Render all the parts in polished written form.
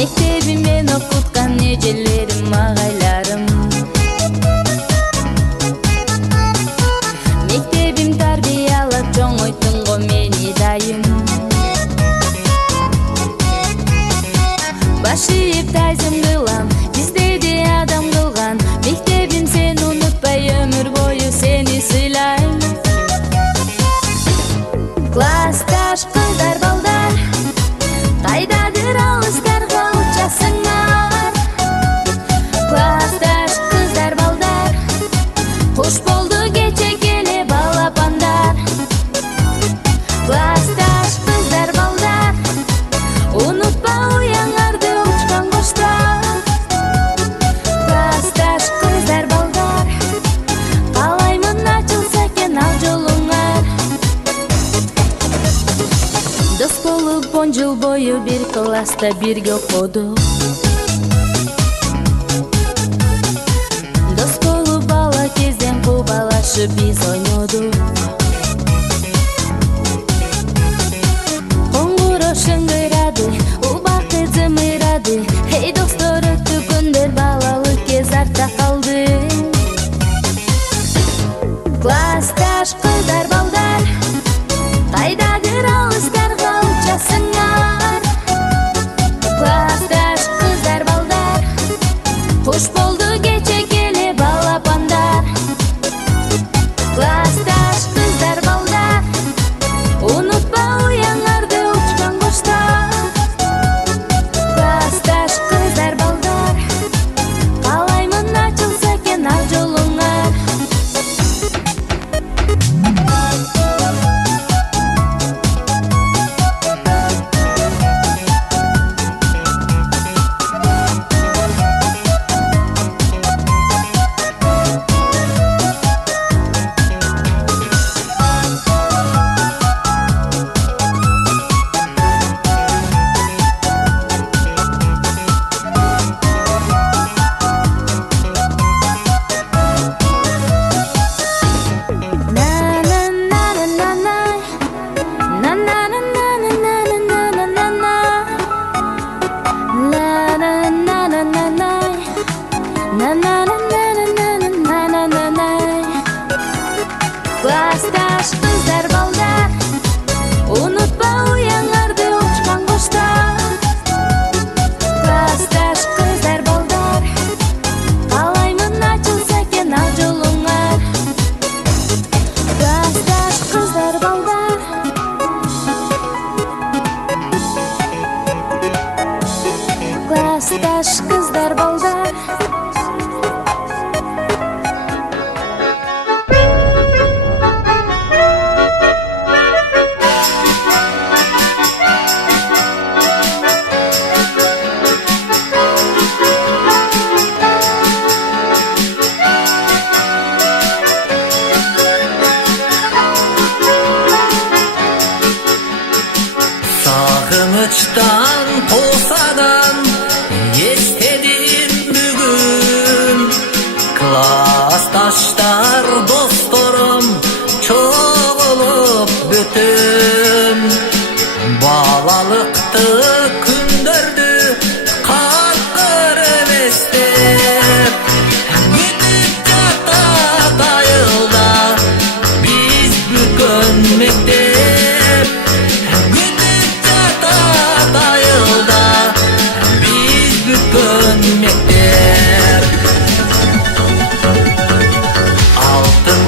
Мектебимен окуткан эжелерим, агайларым. Мектебим тарбиялап чоңойттун го мени дайым. Баш ийип тайзым кылам, бизде де адам кылган. Мектебим сен унутпай өмүр бою сени сыйлайм. Классташ кыздар балдар, кайдадыр алыстарга учасыңар. Классташ кыздар балдар, куш болду кече келе балапандар. Классташ кыздар балдар, унутпа уяңарды учкан коштар. Классташ кыздар балдар, каалаймын ачылса экен ал жолуңар. Дос болуп 10 жыл бою бир класста бирге окудук. Дос болуп бала кезден кубалашып биз ойнодук. Коңгуроо шыңгырады, убакыт зымырады. Эй достор, өттү күндөр, балалык кез артта калды. Классташ кыздар балдар, кайдадыр алыстарга учасыңар. Классташ кыздар балдар, куш болду кече келе балапандар. Классташ кыздар балдар, унутпа уяңарды учкан коштар. Классташ кыздар балдар, каалаймын ачылса экен ал жолуңар. Классташ кыздар балдар, унутпа уяңарды учкан коштар. Классташ кыздар балдар, каалаймын ачылса экен ал жолуңар. Классташ кыздар балдар, классташ кыздар балдар. Sağınıçtan, posadan estedim bugün. Klasstaşlar, dostorum çoğulup bütün. Balalıktı kündördü kalkırıp estep. Gidip jata dayılda biz bugün mektep. Gidip jata dayılda biz bugün mektep. Altın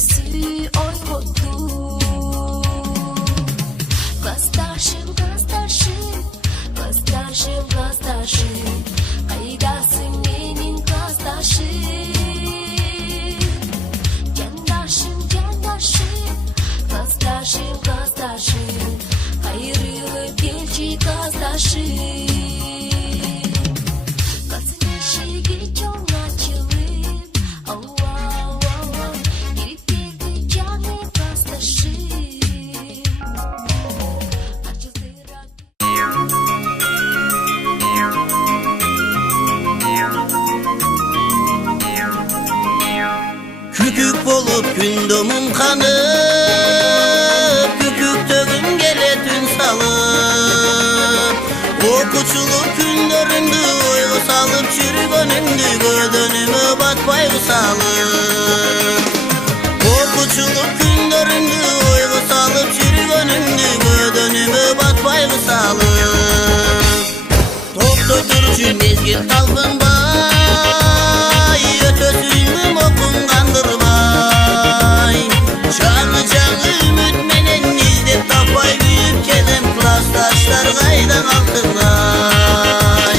seni oygodu. Klastaşım, klastaşım, klastaşım, klastaşım, kaydasın menin klastaşım. Candaşım, candaşım, klastaşım, klastaşım, ayrılıp gelçi klastaşım. Kükük bolup gündomun kanıp, küküktөгүм келе түн салып, окуучулук күндөрүмдү ойго салып, жүргөнүмдү көдөнүмө батпай салып. Окуучулук күндөрүмдү ойго салып, жүргөнүмдү көдөнүмө батпай салып. Токтой турчу мезгил талпынбай, өтөсүнүм окун кандырбай. Жаңы жаңы үмүт менен издеп таппай күйүп келем, классташтар кайда калдыңай.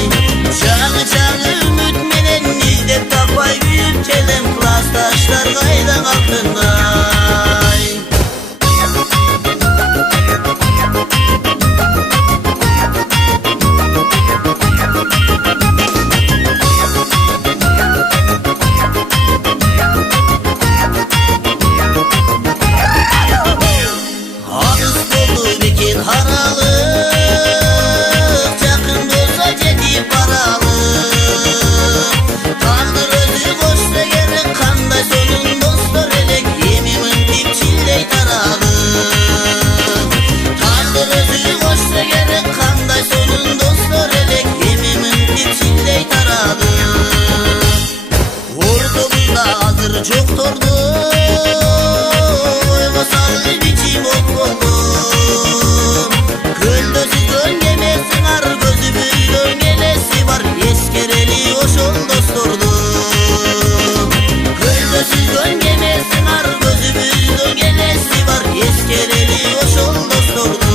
Жаңы жаңы үмүт менен издеп таппай күйүп келем, классташтар кайда калдыңай. Çokturdu oyga salып içim ot boldu. Көндөсүз дөнгемесиң ар көзүбүздөн келеси бар, эскерели ошол досторду. Көндөсүз дөнгемесиң ар көзүбүздөн келеси бар, эскерели ошол досторду.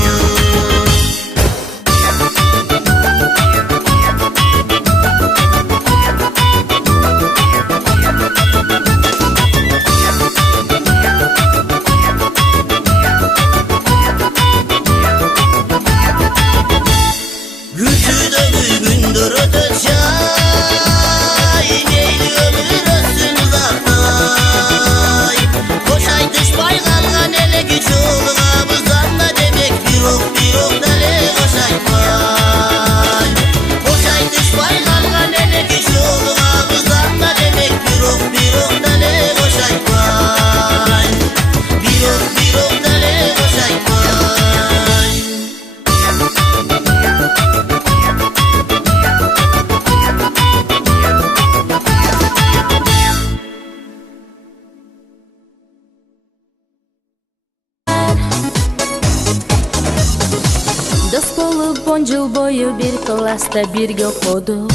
Дос болуп 10 жыл бою бир класста бирге окудук.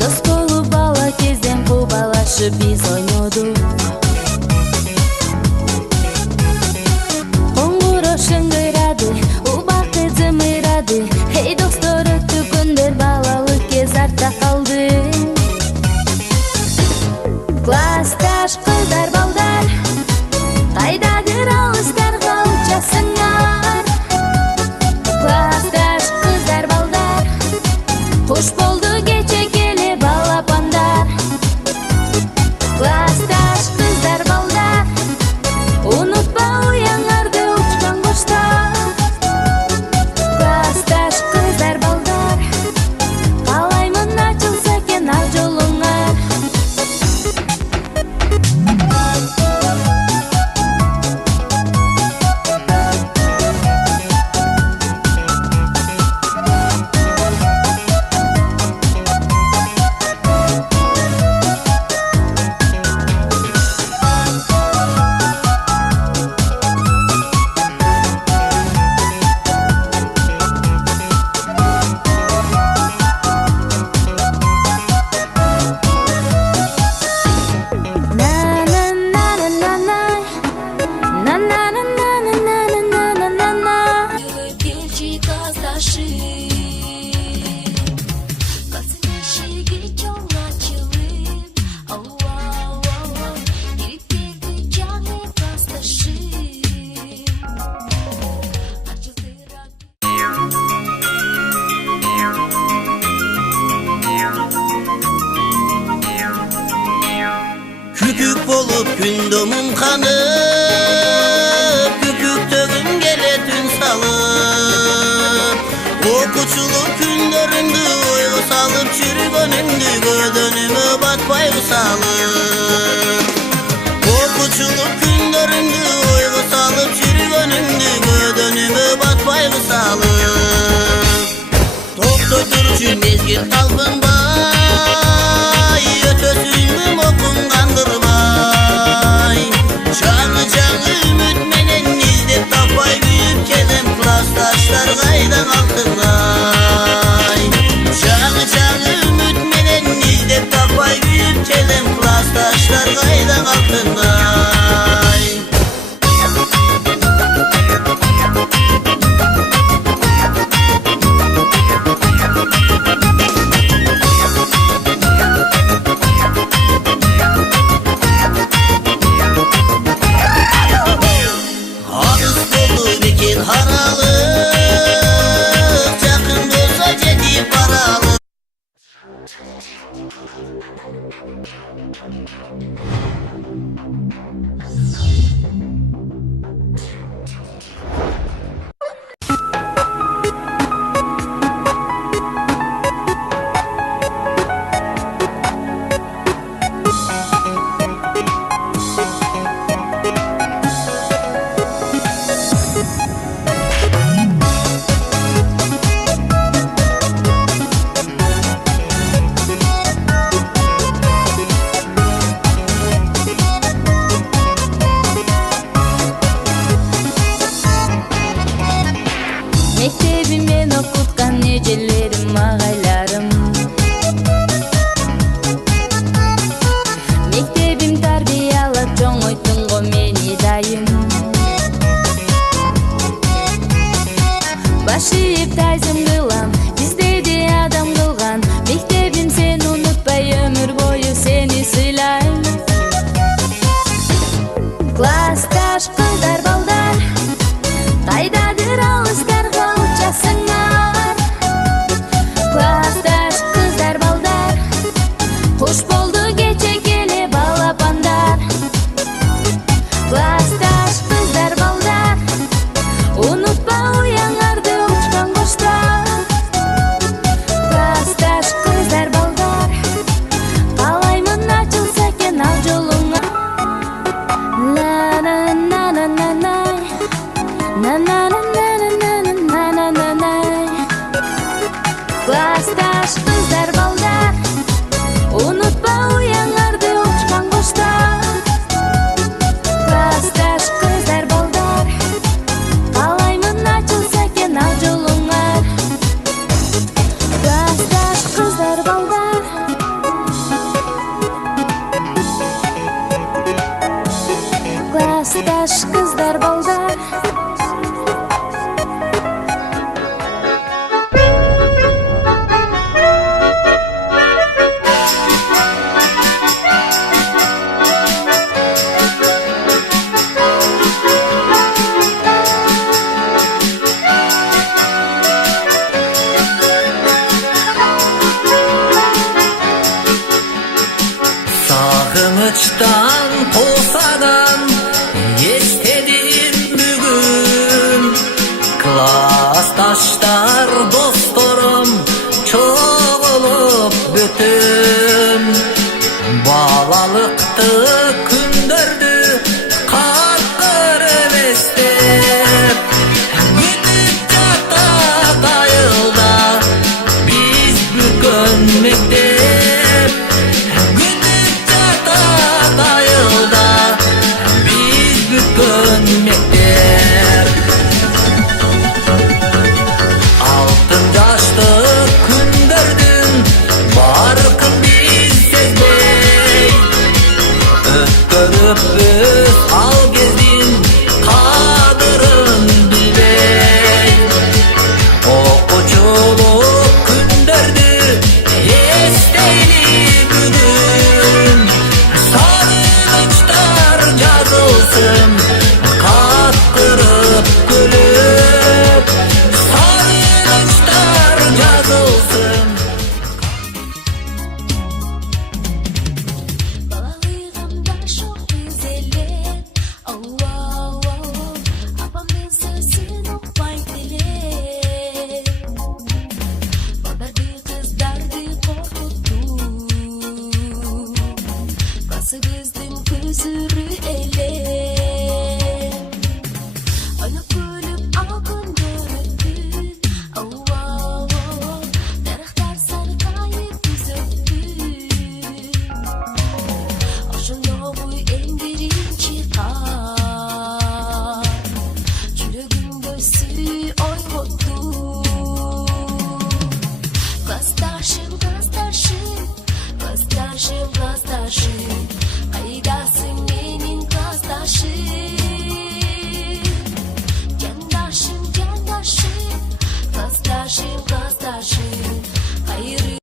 Дос болуп бала кезден кубалашып биз ойнодук. Коңгуроо шыңгырады, убакыт зымырады. Эй достор, өттү күндөр, балалык кез артта калды. Классташ кыздар, балдар, кайдадыр алыстарга учасыңар. Классташ кыздар, балдар, куш болду кече келе балапандар. Классташ кыздар, балдар, унутпа уяңарды учкан коштар. Классташ кыздар, балдар, каалаймын ачылса экен ак жолуңар. Kükük bolup gündümüm kanıp, küküktөгüm gele tün salıp. Okuçuluk günlerinde oygu salıp, çürgönümdü gödönüme batpaygu salıp. Okuçuluk günlerinde oygu salıp, çürgönümdü gödönüme batpaygu salıp. Toktoyturçu mezgil talpınbay, ötösündüm okun kandırmay. Çağı ümit menen izdep tapay, büyüp kelem klastaşlar kaydan altınay. Çağı ümit menen izdep tapay, büyüp kelem klastaşlar kaydan altınay. Haralık yakın bolsa jetip baralık. Мектебимден окуткан эжелерим, агайларым. Мектебим тарбиялап чоңойтун го мени дайым. Баш ийип тайзым кылам, бизде де адам кылган. Мектебим сени унутпай, өмүр бою сени сыйлайм. Классташ кыздар балдар, кайдадыр алыскарга учасыңар. Классташ кыздар балдар, куш болду кече келе балапандар. Классташ кыздар балдар, унутпа уяңарды учкан коштар. Классташ кыздар балдар, каалаймын ачылса экен ал жолуңа. На-на-на-на-на-най, на-на-на-на-на-на-на-най. Классташ кыздар балдар, унутпа уяңарды учкан коштар. Классташ кыздар балдар, каалаймын ачылса экен ал жолуңар. Классташ кыздар балдар, классташ кыздар балдар. Sağınıçtan posadan estedim bugün. Klastaşlar dostorum çoğulup bütün. Balalıktı kündürdü kalkır bestep. Gidip jata dayılda biz bugün mektep. Gidip jata dayılda biz bugün mektep. Altın yaşlı kündürdün barkın biz sezbey. Ötkörüp biz al gezdin kadırın bilbey. Okuçuluk kündürdü esteyli bugün. Sarılıçlar yazılsın katkırıp gülüp. Sarılıçlar yazılsın. Балалыгымда кызыбыздын көзүрү эле.